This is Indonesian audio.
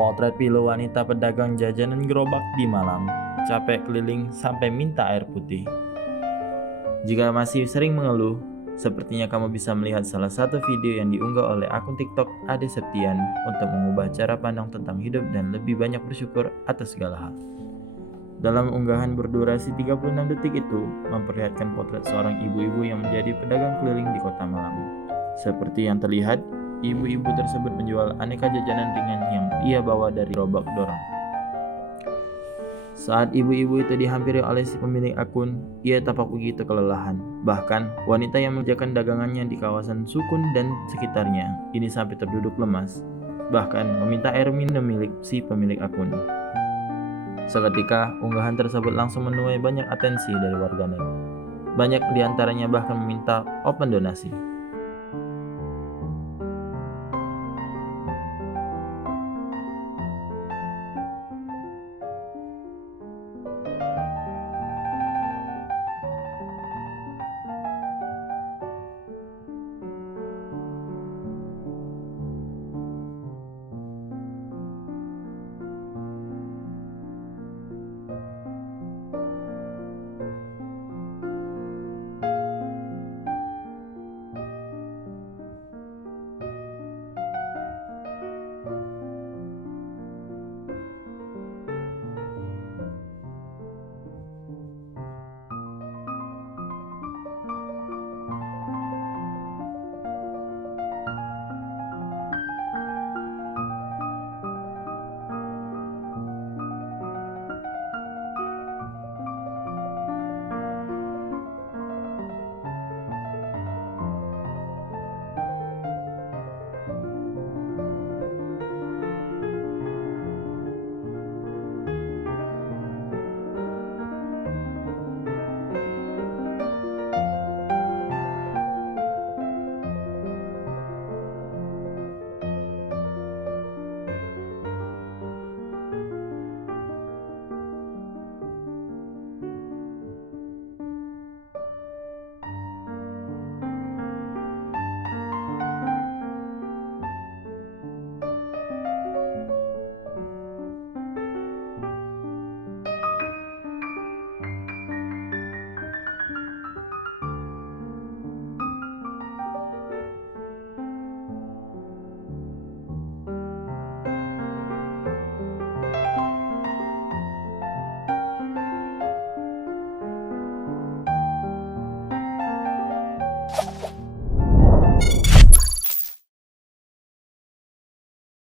Potret pilu wanita pedagang jajanan gerobak di Malang, capek keliling sampai minta air putih. Jika masih sering mengeluh, sepertinya kamu bisa melihat salah satu video yang diunggah oleh akun TikTok Ade Septian untuk mengubah cara pandang tentang hidup dan lebih banyak bersyukur atas segala hal. Dalam unggahan berdurasi 36 detik itu, memperlihatkan potret seorang ibu-ibu yang menjadi pedagang keliling di kota Malang. Seperti yang terlihat, ibu-ibu tersebut menjual aneka jajanan ringan yang ia bawa dari gerobak dorong. Saat ibu-ibu itu dihampiri oleh si pemilik akun, ia tampak begitu kelelahan. Bahkan, wanita yang mengerjakan dagangannya di kawasan Sukun dan sekitarnya ini sampai terduduk lemas, bahkan meminta air minum milik si pemilik akun. Seketika, unggahan tersebut langsung menuai banyak atensi dari warganet. Banyak diantaranya bahkan meminta open donasi.